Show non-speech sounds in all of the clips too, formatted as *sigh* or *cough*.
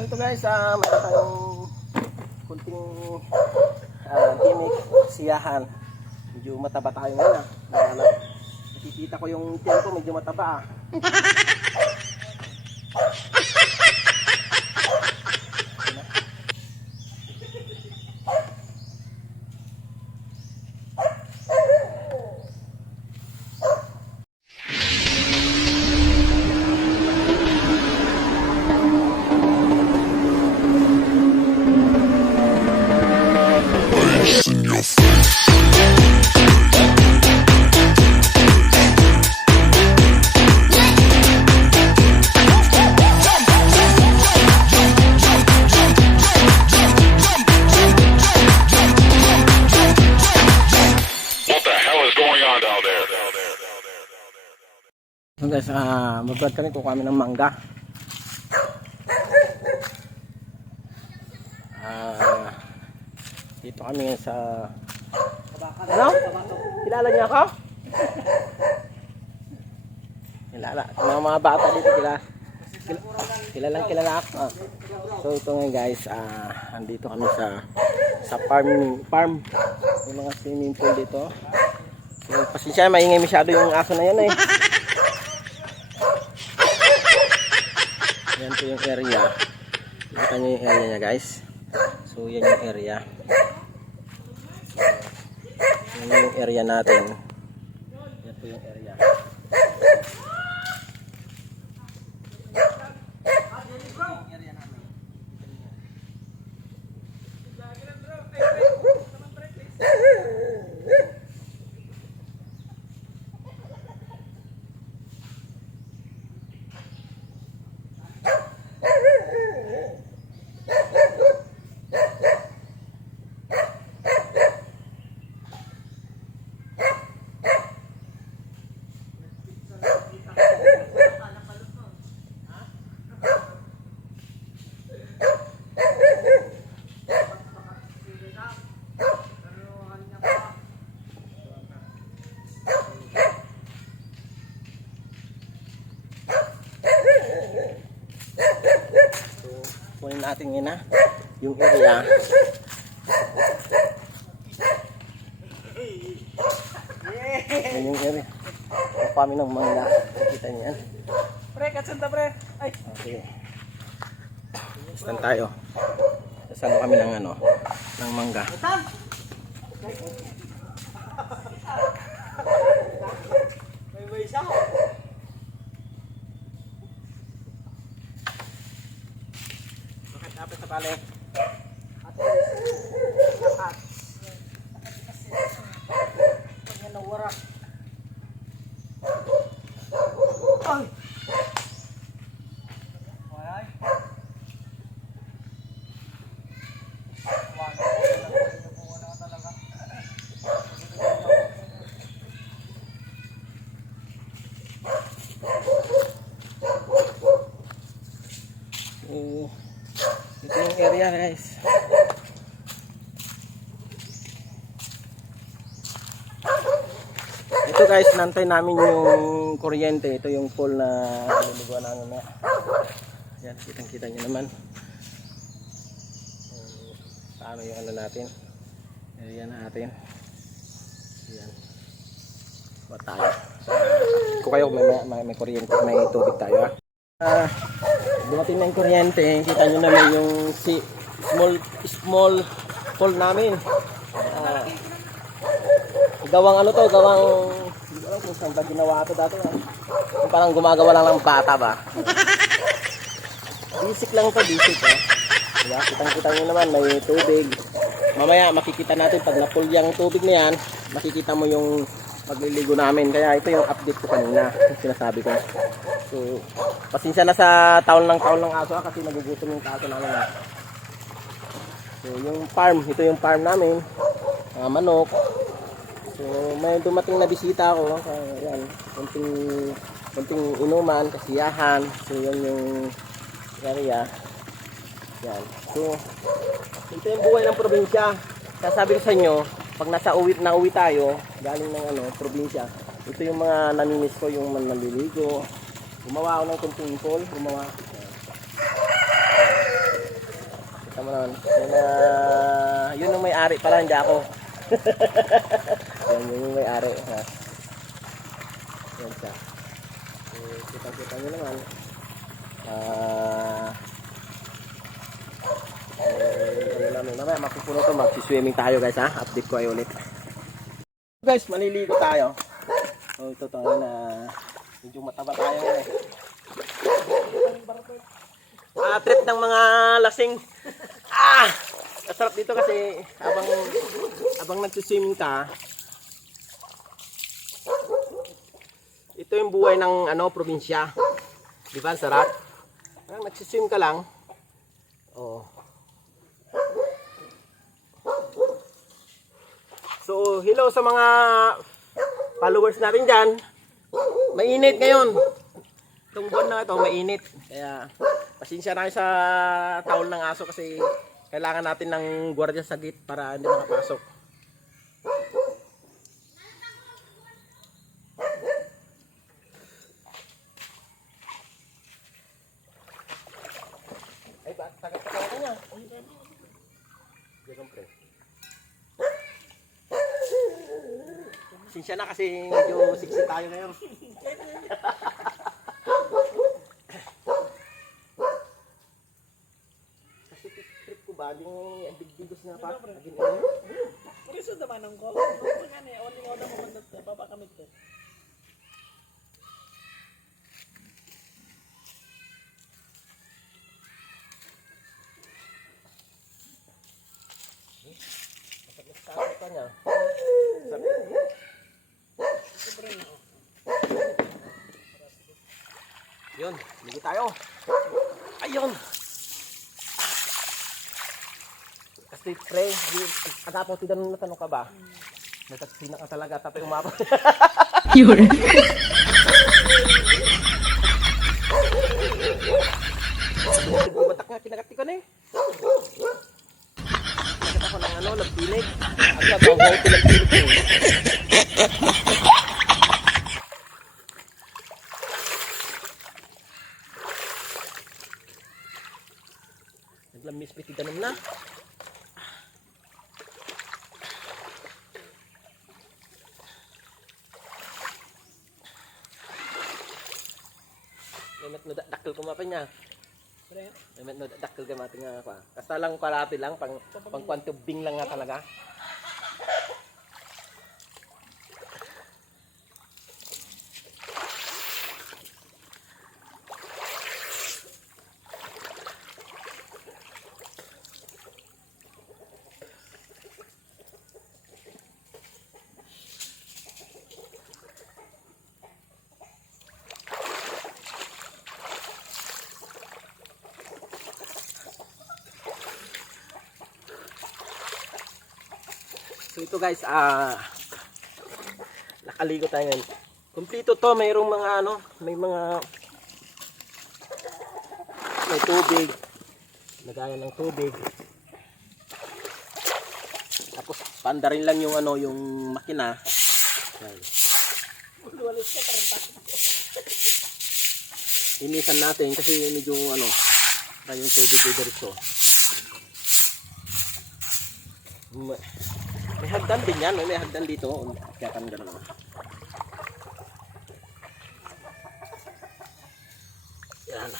ito guys, ah, meron tayong kunting gimmick, siyahan. Medyo mataba tayo ngayon ah. Nakikita ko yung tiyan ko medyo mataba ah. Ah, mag-vlog kami kukuha kami ng mangga. Ah, dito kami ngayon sa Ano? Kilala niyo ako? kilala. Mga mga bata dito kilala. Kilalang kilala ako. Ah. So ito ngayon guys, ah, andito kami sa sa farm farm. Yung mga swimming pool dito. So, pasensya, maingay masyado yung aso na yan eh. Yan po yung area. Nakita nyo yung area niya guys. So yan yung area. Yan yung area natin. Yan po yung area. So kunin natin yun ha. Yung area. Yan yung area. Ang kami ng mangga. Kita niyo yan. Pre, katsunda pre. Ay, Okay. Stand tayo. Sasano kami ng ano, ng mangga. tan. May may isa. Dapat sa pale? Lakat. Pag yan nawarak. Ay. Walay. So, ito yung area guys. Ito guys, nantay namin yung kuryente. Ito yung pole na luluguan namin na. Yan, kitang kita nyo naman. Paano yung ano natin. Area natin. Yan. Ba tayo. Kung kayo may, may, may kuryente, may tubig tayo ha. Ah, dumating na yung kuryente. Kita nyo naman yung si small small pole namin. Ah, gawang ano to, gawang hindi alam kung saan ba ginawa to dati. ah. Yung parang gumagawa lang ng bata ba. Basic lang to, basic eh. Diba? Kitang-kita nyo naman, may tubig. Mamaya makikita natin pag na-full yung tubig na yan, makikita mo yung pagliligo namin. Kaya ito yung update ko kanina, yung sinasabi ko. So, pasensya na sa taon ng taon ng aso ah, kasi nagugutom yung aso namin. ah. So, yung farm, ito yung farm namin. Mga manok. So, may dumating na bisita ako. Uh, yan, kunting, kunting inuman, kasiyahan. So, yan yung area. Yan. So, ito yung buhay ng probinsya. Sasabi ko sa inyo, pag nasa uwi, na uwi tayo, galing ng ano, probinsya, ito yung mga namimiss ko, yung man naliligo. Gumawa ako ng kunting pool, gumawa. Naman, yun, ah, yun yung may-ari pala, hindi ako. *laughs* yun, yun yung may-ari. Ha? Yan siya. Eh, kita-kita nyo naman. Ah, eh, ano namin, mamaya mapupuno to, magsiswimming tayo guys ha. Update ko ay ulit. Guys, maliligo tayo. So, ito tayo na medyo mataba tayo ngayon. Ah, trip ng mga lasing. Ah! Masarap dito kasi habang habang nagsiswimming ka, ito yung buhay ng ano, probinsya. Di ba? Sarap. Ah, nagsiswim ka lang. Oh. So, hello sa mga followers natin dyan. Mainit ngayon. Itong buwan na ito, mainit. Kaya, pasensya na sa taon ng aso kasi kailangan natin ng gwardiya sa gate para hindi makapasok. Ay, ba? Tagal-tagal ka niya. Ganun, pre. Pasensya na kasi medyo siksi tayo ngayon. Kasi trip ko ba, yung bigbigos nga pa. Agin ano? Puriso naman ang ko. Mga ni, only nga na mamandot na, papakamit ko. Kasi pre, di, agapo tinanong na tanong ka ba? Natagsina ka talaga tapos umapa. Yun. Bumatak nga, kinakati ko na eh. Kinakat ako ng ano, nagpinig. At sa bago ko ko. Naglamis piti ganun na. Mapa niya. Pre, Memet no dakkel ka mati nga pa. Kasta lang parati lang pang pang kwantubing lang nga talaga. So ito guys, ah nakaligo tayo ngayon. Kompleto to, mayroong mga ano, may mga may tubig. Nagaya ng tubig. Tapos panda rin lang yung ano, yung makina. Yan. walis ka, parang Inisan natin kasi medyo ano, yung tubig ay diretso. May, hagdan din yan, may hagdan dito. Kaya kan gano'n. Yan.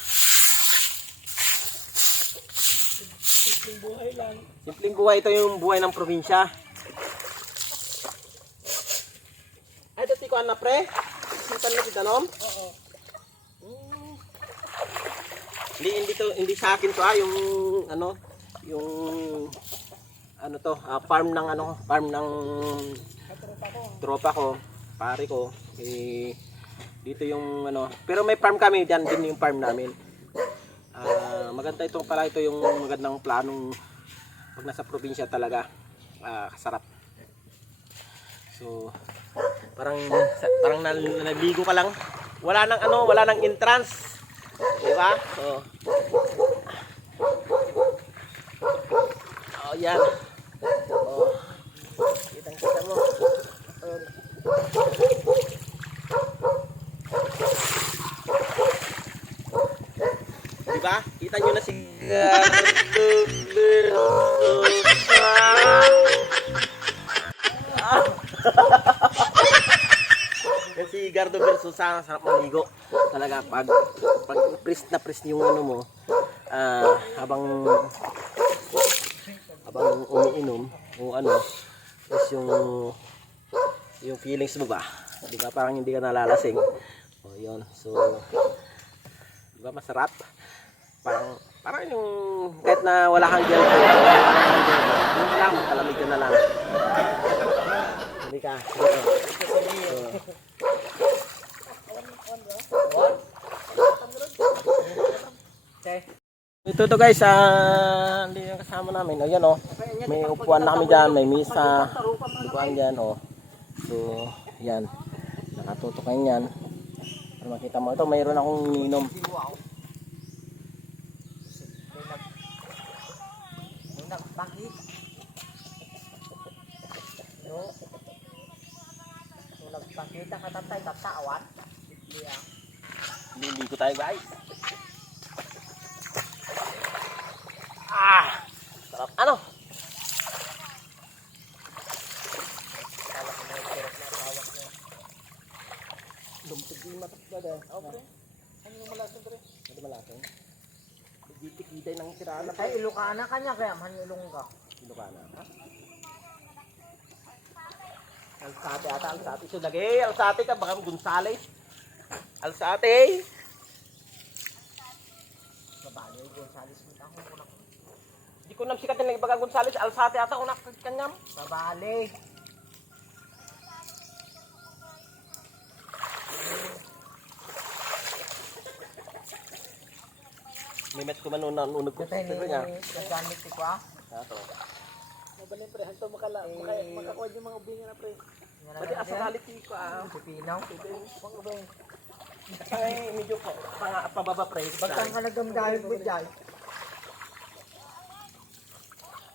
simpleng buhay lang. Simpleng buhay ito yung buhay ng probinsya. Ay, dati ko na pre. Sitan na si Tanom. Oo. Hindi hindi to hindi sa akin to ah yung ano yung ano to ah, farm ng ano farm ng tropa ko pare ko. Eh dito yung ano pero may farm kami diyan din yung farm namin. Ah maganda ito pala ito yung magandang planong pag nasa probinsya talaga. Ah, kasarap so parang parang nal- naligo ka lang. Wala nang ano wala nang entrance. Di ba so oh yan oh kitang kita mo Oh. Diba? Kita nyo na si... Kasi Gardo versus sa sarap maligo. Talaga pag pag press na press yung ano mo ah, habang habang umiinom o ano is yung yung feelings mo ba? Di ba parang hindi ka nalalasing. O yun. So di ba masarap? Parang parang yung kahit na wala kang girlfriend, wala kang girlfriend, yun lang, palamig ka na lang. Hindi ka. Dito. Ito to guys, ah, hindi yung kasama namin. Ayan oh. May upuan na kami dyan, may misa. Upuan dyan oh. So, yan. Nakatutok kayo yan. Para makita mo. Ito, mayroon akong ininom. Bakit? No. Nung nagpakita ka tatay, tatawan. Hindi ah. Ko tayo guys. Ah! Sarap. Ano? Kala ko may kirot na hawak niya. Dumpag yung matak ba dahil? Okay. Ano yung malasan pre? Ano malasan? Gitik-gitay ng tiraan na Ay, Ilocana ka niya, kaya man ilong ka. Sino ka na? Ha? Alsate ata, alsate. So, lagi, alsate ka, baka Gonzales. Alsate! Babalo Gonzales mo tayo. Kunak. Di ko nam sikat yung baga Gonzales. Alsate ata, unak kanyam. Babali. May met ko man nung nanunog ko. Pero niya. Naggamit ko ah. Ato. Mabalin pre, hanto makala, maka, makakuha yung mga ubing na pre. Pati naman asality ko ah. Pipinaw. Ay, medyo pa, pa, pababa pre. Bagkang ka nagamdahil mo dyan.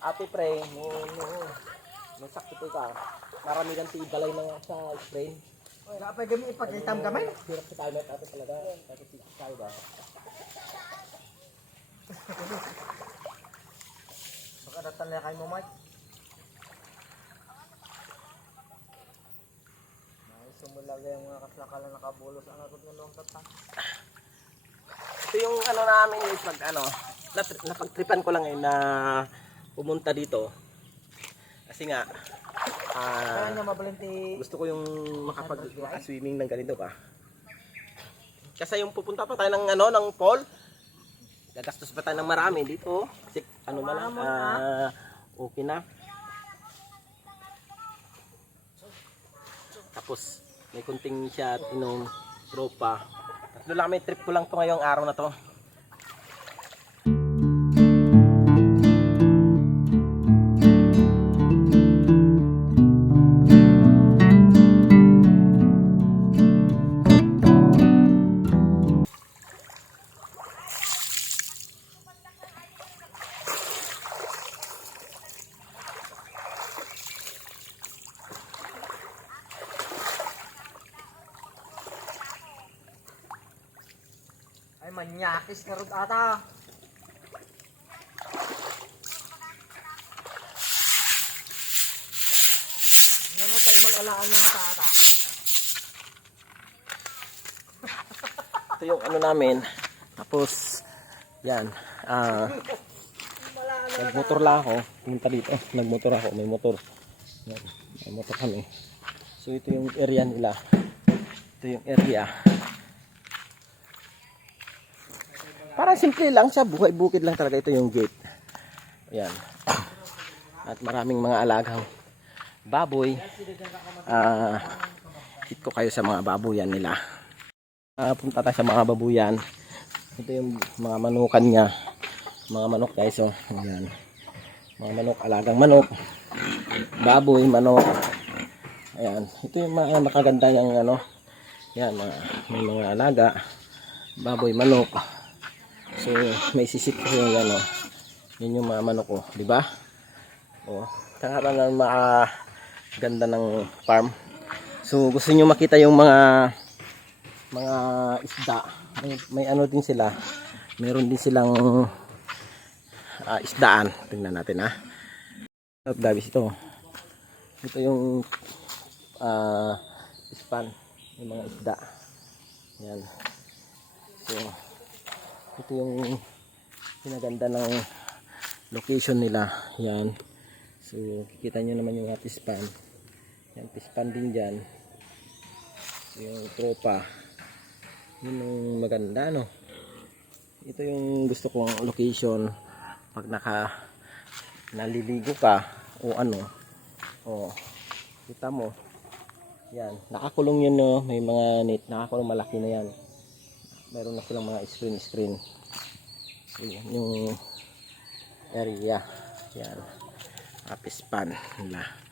Ate pre, no, no. May sakit ka. Marami kang tibalay na sa sprain. Wala pa gami ipagkitam kamay. Hirap sa tayo ate talaga. Kasi tigas tayo ba? Baka datan na kayo mo, Mike. Sumulaga yung mga kaslakalan nakabulos ang agad ng luwang tata. Ito yung ano namin is pag ano, napagtripan ko lang eh na pumunta dito. Kasi nga, ah, mabalinti. gusto ko yung makapag swimming ng ganito pa. Kasi yung pupunta pa tayo ng ano, ng pool, gagastos pa tayo ng marami dito. Kasi ano na lang, ah, okay na. Tapos, may kunting siya at inom, tropa. Tatlo lang may trip ko lang to ngayong araw na to. Manyakis na rin ata. Ano nga tayo mag-alaan ng tata? Ito yung ano namin. Tapos, yan. Ah, nagmotor lang ako. Pumunta dito. *laughs* Nagmotor ako. May motor. Yan. May motor kami. So, ito yung area nila. Ito yung area. Parang simple lang siya. Buhay bukid lang talaga. Ito yung gate. Ayan. *clears throat* At maraming mga alagang baboy. Ah, hit ko kayo sa mga baboyan nila. Ah, punta tayo sa mga babuyan. Ito yung mga manukan niya. Mga manok guys, oh. Ayan. Mga manok, alagang manok. Baboy, manok. Ayan. Ito yung mga makaganda niyang ano. Yan, mga, may mga alaga. Baboy, manok. So, may sisit ko yung ano. Yun yung mga manok ko, di ba? Oh, tanga na mga ganda ng farm. So, gusto niyo makita yung mga mga isda. May, may ano din sila. Meron din silang ah, isdaan. Tingnan natin ha. At guys, ito. Ito yung ah, span yung mga isda. Yan. So, ito yung pinaganda ng location nila. Yan. So, kikita nyo naman yung ating span. Yan, pispan din dyan. So, yung tropa. Yun yung maganda, no? Ito yung gusto kong location pag naka naliligo ka o ano o kita mo yan nakakulong yun no may mga net nakakulong malaki na yan meron na silang mga screen screen. So, yan yung area. Yan apispan nila